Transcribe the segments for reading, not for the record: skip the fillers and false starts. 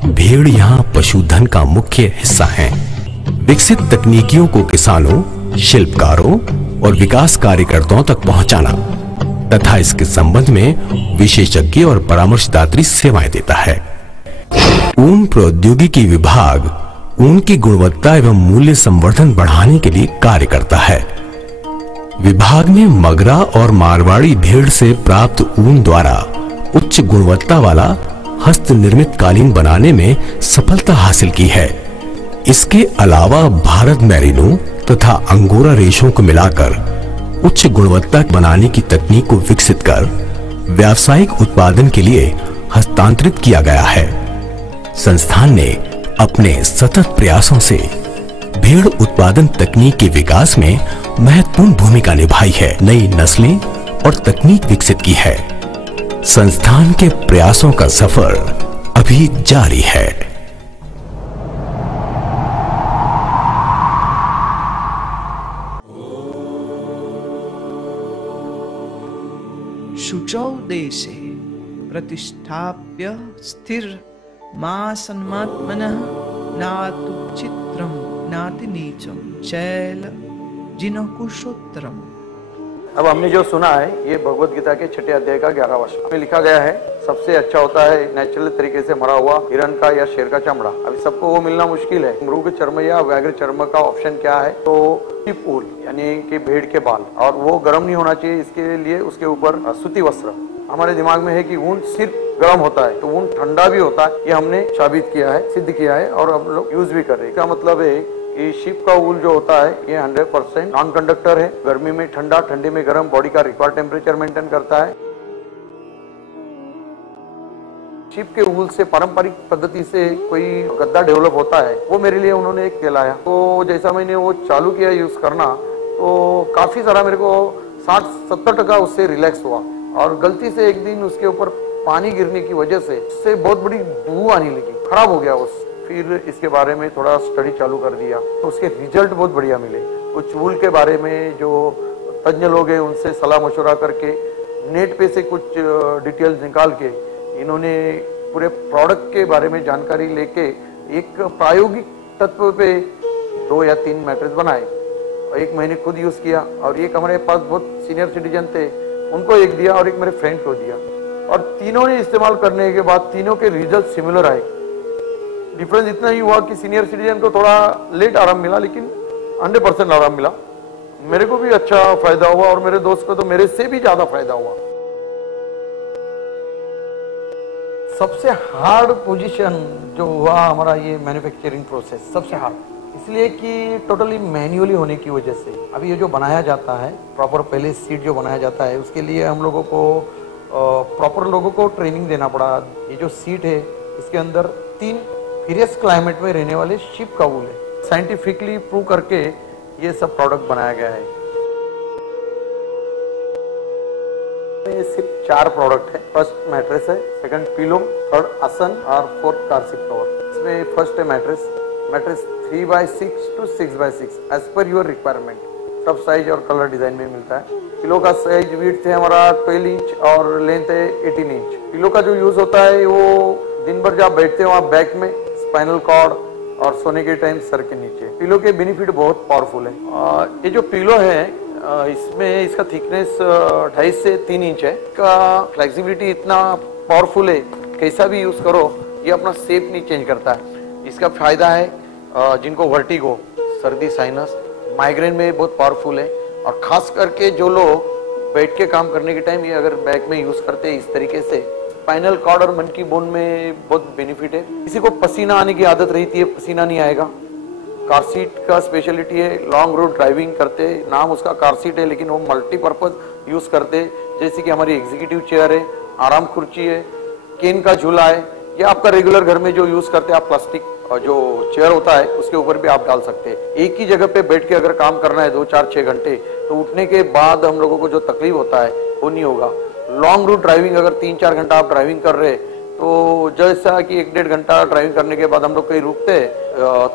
भेड़ यहाँ पशुधन का मुख्य हिस्सा हैं। विकसित तकनीकियों को किसानों, शिल्पकारों और विकास कार्यकर्ताओं तक पहुंचाना तथा इसके संबंध में विशेषज्ञ और परामर्शदात्री सेवाएं देता है। ऊन प्रौद्योगिकी विभाग ऊन की गुणवत्ता एवं मूल्य संवर्धन बढ़ाने के लिए कार्य करता है। विभाग ने मगरा और मारवाड़ी भेड़ से प्राप्त ऊन द्वारा उच्च गुणवत्ता वाला हस्त निर्मित कालीन बनाने में सफलता हासिल की है। इसके अलावा भारत मैरिनो तथा अंगोरा रेशों को मिलाकर उच्च गुणवत्ता बनाने की तकनीक को विकसित कर व्यावसायिक उत्पादन के लिए हस्तांतरित किया गया है। संस्थान ने अपने सतत प्रयासों से भेड़ उत्पादन तकनीक के विकास में महत्वपूर्ण भूमिका निभाई है, नई नस्लें और तकनीक विकसित की है। संस्थान के प्रयासों का सफर अभी जारी है। शुचौ देशे प्रतिष्ठाप्य स्थिर मा सन्मात्मनः नातु चित्रम नाति नीचम शैल जिनकुशोत्तरम। अब हमने जो सुना है ये भगवत गीता के 6 अध्याय का 11वां श्लोक में लिखा गया है, सबसे अच्छा होता है नेचुरल तरीके से मरा हुआ हिरण का या शेर का चमड़ा। अभी सबको वो मिलना मुश्किल है। मृग चर्म या व्याघ्र चर्म का ऑप्शन क्या है, तो ऊल यानी कि भेड़ के बाल, और वो गर्म नहीं होना चाहिए, इसके लिए उसके ऊपर सूती वस्त्र। हमारे दिमाग में है कि ऊन सिर्फ गर्म होता है, तो ऊन ठंडा भी होता है। ये हमने साबित किया है, सिद्ध किया है और हम लोग यूज भी कर रहे हैं। इसका मतलब है कि शिप का ऊल जो होता है ये 100% नॉन कंडक्टर है। गर्मी में ठंडा, ठंडी में गर्म, बॉडी का रिक्वायर्ड टेम्परेचर मेंटेन करता है। शिप के ऊल से पारंपरिक पद्धति से कोई गद्दा डेवलप होता है, वो मेरे लिए उन्होंने एक दिलाया। तो जैसा मैंने वो चालू किया यूज करना, तो काफी सारा मेरे को 60-70% उससे रिलैक्स हुआ। और गलती से एक दिन उसके ऊपर पानी गिरने की वजह से उससे बहुत बड़ी बू आने लगी, खराब हो गया उस। फिर इसके बारे में थोड़ा स्टडी चालू कर दिया, तो उसके रिजल्ट बहुत बढ़िया मिले। कुछ ऊल के बारे में जो तज्ञ लोग हैं उनसे सलाह मशवरा करके नेट पे से कुछ डिटेल्स निकाल के इन्होंने पूरे प्रोडक्ट के बारे में जानकारी लेके एक प्रायोगिक तत्व पे 2 या 3 मैट्रेस बनाए। 1 महीने खुद यूज किया, और एक हमारे पास बहुत सीनियर सिटीजन थे उनको एक दिया और एक मेरे फ्रेंड को दिया, और तीनों ने इस्तेमाल करने के बाद तीनों के रिजल्ट सिमिलर आए। डिफरेंस इतना ही हुआ कि सीनियर सिटीजन को थोड़ा लेट आराम मिला, लेकिन 100% आराम मिला। मेरे को भी अच्छा फायदा हुआ और मेरे दोस्त को तो मेरे से भी ज्यादा फायदा हुआ। सबसे हार्ड पोजीशन जो हुआ हमारा ये मैन्युफैक्चरिंग प्रोसेस, सबसे हार्ड इसलिए कि टोटली मैन्युअली होने की वजह से। अभी ये जो बनाया जाता है प्रॉपर, पहले सीट जो बनाया जाता है उसके लिए हम लोगों को प्रॉपर लोगों को ट्रेनिंग देना पड़ा। ये जो सीट है इसके अंदर 3 फीरियस क्लाइमेट में रहने वाले शिप का वूल है। साइंटिफिकली प्रूव करके ये सब प्रोडक्ट बनाया गया है। ये सिर्फ 4 प्रोडक्ट है। फर्स्ट मैट्रेस है, सेकंड पिलो, थर्ड आसन और फोर्थ कार सीट कवर। इसमें फर्स्ट है mattress 3x6 to 6x6 as per your requirement. सब साइज और कलर डिजाइन में मिलता है। पिलो का साइज विड्थ है हमारा 12 इंच और लेंथ है 18 इंच। पिलो का जो यूज होता है वो दिन भर जब बैठते हो आप बैक में, स्पाइनल कॉर्ड और सोने के टाइम सर के नीचे। पिलो के बेनिफिट बहुत पावरफुल है। ये जो पिलो है इसमें इसका थिकनेस 2.5 से 3 इंच है। इसका फ्लेक्सिबिलिटी इतना पावरफुल है, कैसा भी यूज करो ये अपना शेप नहीं चेंज करता है। इसका फायदा है जिनको वर्टिगो, सर्दी, साइनस, माइग्रेन में बहुत पावरफुल है। और खास करके जो लोग बैठ के काम करने के टाइम ये अगर बैक में यूज करते हैं इस तरीके से, स्पाइनल कॉर्ड और मन की बोन में बहुत बेनिफिट है। किसी को पसीना आने की आदत रहती है, पसीना नहीं आएगा। कार सीट का स्पेशलिटी है, लॉन्ग रूट ड्राइविंग करते, नाम उसका कार सीट है लेकिन वो मल्टीपर्पज यूज करते, जैसे कि हमारी एग्जीक्यूटिव चेयर है, आराम कुर्सी है, केन का झूला है, या आपका रेगुलर घर में जो यूज करते हैं आप प्लास्टिक जो चेयर होता है उसके ऊपर भी आप डाल सकते हैं। एक ही जगह पे बैठ के अगर काम करना है 2, 4, 6 घंटे, तो उठने के बाद हम लोगों को जो तकलीफ होता है वो नहीं होगा। लॉन्ग रूट ड्राइविंग अगर 3-4 घंटा आप ड्राइविंग कर रहे, तो जैसा कि 1-1.5 घंटा ड्राइविंग करने के बाद हम लोग कहीं रुकते,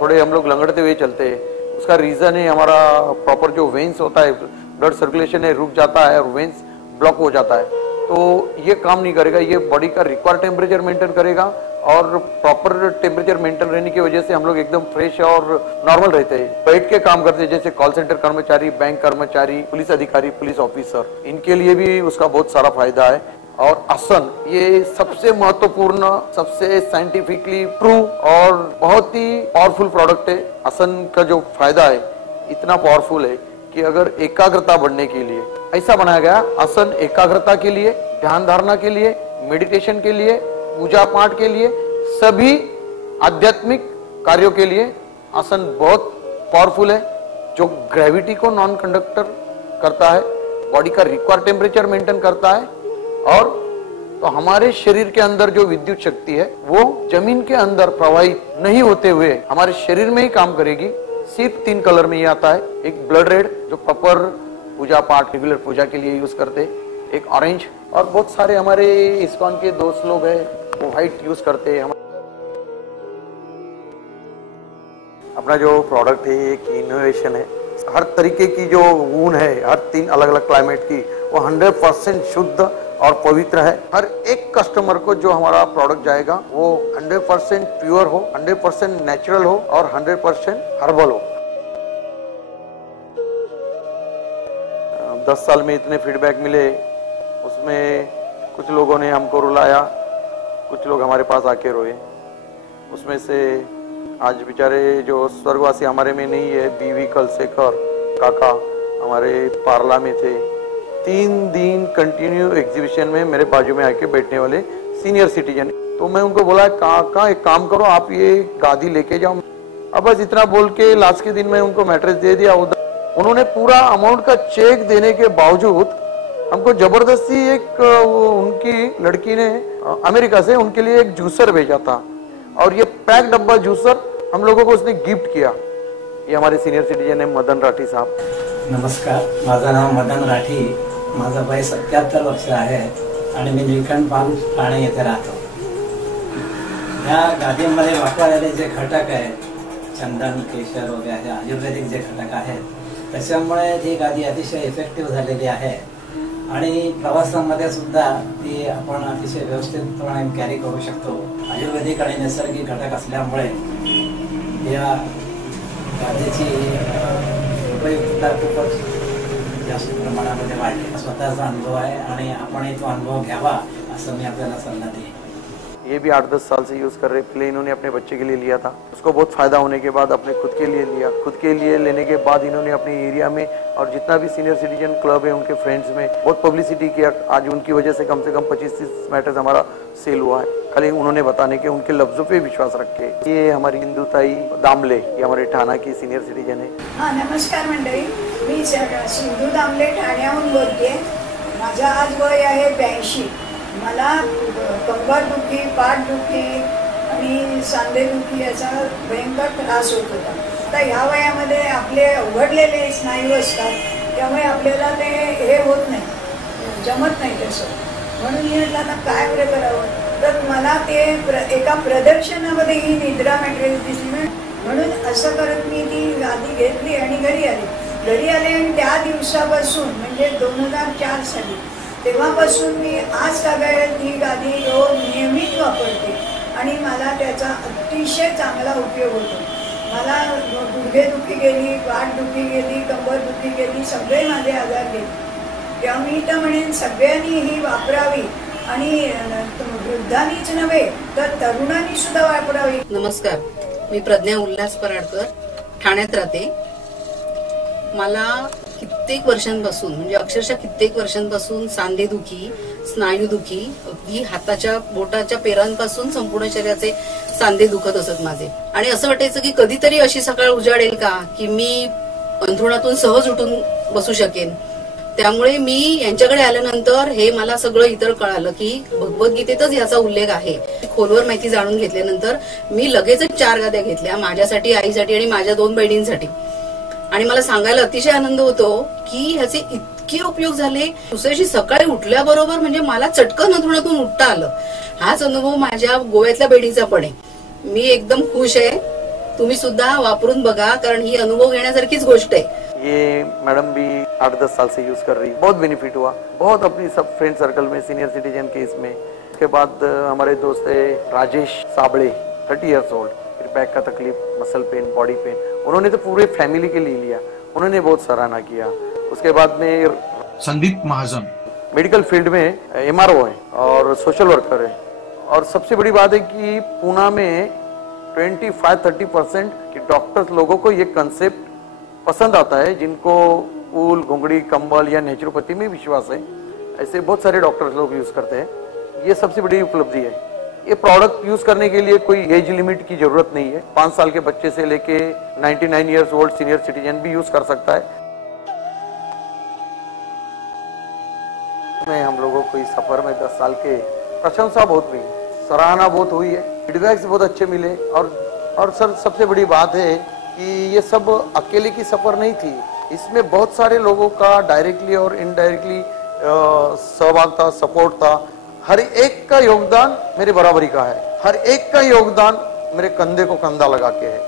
थोड़े हम लोग लंगड़ते हुए चलते हैं। उसका रीजन है हमारा प्रॉपर जो वेन्स होता है, ब्लड सर्कुलेशन है रुक जाता है और वेन्स ब्लॉक हो जाता है। तो ये काम नहीं करेगा, ये बॉडी का रिक्वायर्ड टेम्परेचर मेंटेन करेगा और प्रॉपर टेम्परेचर मेंटेन रहने की वजह से हम लोग एकदम फ्रेश और नॉर्मल रहते हैं। बैठ के काम करते हैं, जैसे कॉल सेंटर कर्मचारी, बैंक कर्मचारी, पुलिस अधिकारी, पुलिस ऑफिसर, इनके लिए भी उसका बहुत सारा फायदा है। और आसन ये सबसे महत्वपूर्ण, सबसे साइंटिफिकली प्रूव और बहुत ही पावरफुल प्रोडक्ट है। आसन का जो फायदा है इतना पावरफुल है कि अगर एकाग्रता बढ़ने के लिए ऐसा बनाया गया, आसन एकाग्रता के लिए, ध्यान धारणा के लिए, मेडिटेशन के लिए, पूजा पाठ के लिए, सभी आध्यात्मिक कार्यों के लिए आसन बहुत पावरफुल है, जो ग्रेविटी को नॉन कंडक्टर करता है, बॉडी का रिक्वायर्ड टेम्परेचर मेंटेन करता है। और तो हमारे शरीर के अंदर जो विद्युत शक्ति है वो जमीन के अंदर प्रवाहित नहीं होते हुए हमारे शरीर में ही काम करेगी। सिर्फ 3 कलर में ये आता है, एक ब्लड रेड जो प्रॉपर पूजा पाठ, रेगुलर पूजा के लिए यूज करते, एक ऑरेंज, और बहुत सारे हमारे इस्कॉन के दोस्त लोग हैं वो व्हाइट यूज करते हैं। अपना जो प्रोडक्ट है एक इनोवेशन है, हर तरीके की जो ऊन है, हर 3 अलग अलग क्लाइमेट की, वो 100% शुद्ध और पवित्र है। हर एक कस्टमर को जो हमारा प्रोडक्ट जाएगा वो 100% प्योर हो, 100% नेचुरल हो और 100% हर्बल हो। 10 साल में इतने फीडबैक मिले, उसमें कुछ लोगों ने हमको रुलाया, कुछ लोग हमारे पास आके रोए। उसमें से आज बेचारे जो स्वर्गवासी हमारे में नहीं है, बीवी कलसेकर काका हमारे पार्ला में थे, 3 दिन कंटिन्यू एग्जीबिशन में मेरे बाजू में आके बैठने वाले सीनियर सिटीजन। तो मैं उनको बोला, काका एक काम करो, आप ये गादी लेके जाओ। अब बस इतना बोल के लास्ट के दिन में उनको मैट्रेस दे दिया। उधर उन्होंने पूरा अमाउंट का चेक देने के बावजूद हमको जबरदस्ती एक उनकी लड़की ने अमेरिका से उनके लिए एक जूसर भेजा था, और ये पैक डब्बा जूसर हम लोगों को उसने गिफ्ट किया। ये हमारे सीनियर सिटीजन है मदन राठी साहब। नमस्कार, माझं नाव मदन राठी, माझं वय 77 वर्ष आहे आणि मी निळकंठ पान ठाणे येथे राहतो। या गादीमध्ये वापरलेले जे घटक आहेत, चंदन, केशर वगैरे आयुर्वेदिक जे घटक आहेत, त्याच्यामुळे ही गादी अतिशय इफेक्टिव्ह झालेली आहे आणि प्रवासामध्ये सुद्धा ती आपण अतिशय व्यवस्थितपणे कॅरी करू शकतो। आयुर्वेदिक आणि नैसर्गिक घटक असल्यामुळे या गादीची उपयुक्तता खूपच जास्त प्रमाणामध्ये वाढली। स्वतःचा अनुभव आहे आणि आपणही तो अनुभव घ्यावा असं मी आपल्याला सल्ला देईन। ये भी 8-10 साल से यूज कर रहे। पहले इन्होंने अपने बच्चे के लिए लिया था, उसको बहुत फायदा होने के बाद अपने खुद के लिए लिया। खुद के लिए लेने के बाद इन्होंने अपने एरिया में और जितना भी सीनियर सिटीजन क्लब है उनके फ्रेंड्स में बहुत पब्लिसिटी किया। आज उनकी वजह से कम 25-30 मैटर्स हमारा सेल हुआ है, खाली उन्होंने बताने के, उनके लफ्जों पे विश्वास रख के। ये हमारी इंदुताई दामले, ये हमारे ठाणा की सीनियर सिटीजन है। हाँ, नमस्कार मंडळी, मी सिंधू दामले ठाण्याहून बोलते। माझा आज वय आहे 82। मला कंबर दुखी, पाठ दुखी आणि सांधे दुखी याचा भयंकर त्रास होत होता। आता ह्या वयामध्ये आपले उघडलेले स्नायू असतात, त्यामुळे आपल्याला ते हे होत नाही, जमत नाही तसं। म्हणून मी म्हटलं आता काय बरं करावं, तर मला ते एका प्रदर्शनामध्ये ही निद्रा मॅट्रेस दिसली, म्हणून असं करत मी ती गादी घेतली आणि घरी आले आणि त्या दिवसापासून म्हणजे 2004 साली तेव्हापासून मी आज तागायत ही गादी रोज नियमित वापरते आणि मला त्याचा अतिशय चांगला उपयोग होतो। मला गुडघेदुखी गेली, पाठदुखी गेली, कंबरदुखी गेली, सगळे माझे आजार गेले। तेव्हा मी तर म्हणेन सगळ्यांनी ही वापरावी आणि वृद्धांनीच नव्हे तर तरुणांनी सुद्धा वापरावी। नमस्कार, मी प्रज्ञा उल्हास पराडकर, ठाण्यात राहते। मला कित्येक वर्षांपासून म्हणजे अक्षरशः कित्येक वर्षांपासून सांधेदुखी, स्नायूदुखी, अगदी हाताच्या बोटाच्या पेरांपासून संपूर्ण शरीराचे सांधे दुखत असत माझे। आणि असं वाटायचं की कधीतरी अशी सकाळ उजाडेल का की मी अंथरुणातून सहज उठून बसू शकेन। त्यामुळे मी यांच्याकडे आल्यानंतर हे मला सगळं इतर कळालं की भगवद्गीतेतच याचा उल्लेख आहे। खोलवर माहिती जाणून घेतल्यानंतर मी लगेचच 4 गाद्या घेतल्या, माझ्यासाठी, आईसाठी आणि माझ्या 2 बहिणींसाठी। आणि मला सांगायला अतिशय आनंद होतो की ह्याचे इतके उपयोग झाले। दुसऱ्या दिवशी सकाळी उठल्याबरोबर म्हणजे मला चटकन अंथरुणातून उठता आलं। हाच अनुभव माझ्या गोव्यातल्या बहिणीचा पण आहे। मी एकदम खुश आहे, तुम्ही सुद्धा वापरून बघा, कारण ही अनुभव घेण्यासारखीच गोष्ट आहे। ये मैडम भी 8-10 साल से यूज कर रही, बहुत बेनिफिट हुआ, बहुत अपनी सब फ्रेंड सर्कल में, सीनियर सिटीजन के इसमें उसके बाद हमारे दोस्त है राजेश साबड़े, 30 इयर्स ओल्ड, फिर बैक का तकलीफ, मसल पेन, बॉडी पेन, उन्होंने तो पूरे फैमिली के लिए लिया, उन्होंने बहुत सराहना किया। उसके बाद में संदीप महाजन मेडिकल फील्ड में MRO है और सोशल वर्कर है, और सबसे बड़ी बात है कि पूना में 25-30% के डॉक्टर्स लोगों को ये कंसेप्ट पसंद आता है, जिनको ऊल, घुंगड़ी, कंबल या नेचुरोपैथी में विश्वास है, ऐसे बहुत सारे डॉक्टर्स लोग यूज करते हैं। ये सबसे बड़ी उपलब्धि है। ये प्रोडक्ट यूज करने के लिए कोई एज लिमिट की जरूरत नहीं है, 5 साल के बच्चे से लेके 99 इयर्स ओल्ड सीनियर सिटीजन भी यूज कर सकता है। हम लोगों को इस सफर में 10 साल के प्रशंसा बहुत हुई, सराहना बहुत हुई है, फीडबैक्स बहुत अच्छे मिले, और सर सबसे बड़ी बात है कि ये सब अकेले की सफर नहीं थी, इसमें बहुत सारे लोगों का डायरेक्टली और इनडायरेक्टली सहभाग था, सपोर्ट था। हर एक का योगदान मेरे बराबरी का है, हर एक का योगदान मेरे कंधे को कंधा लगा के है।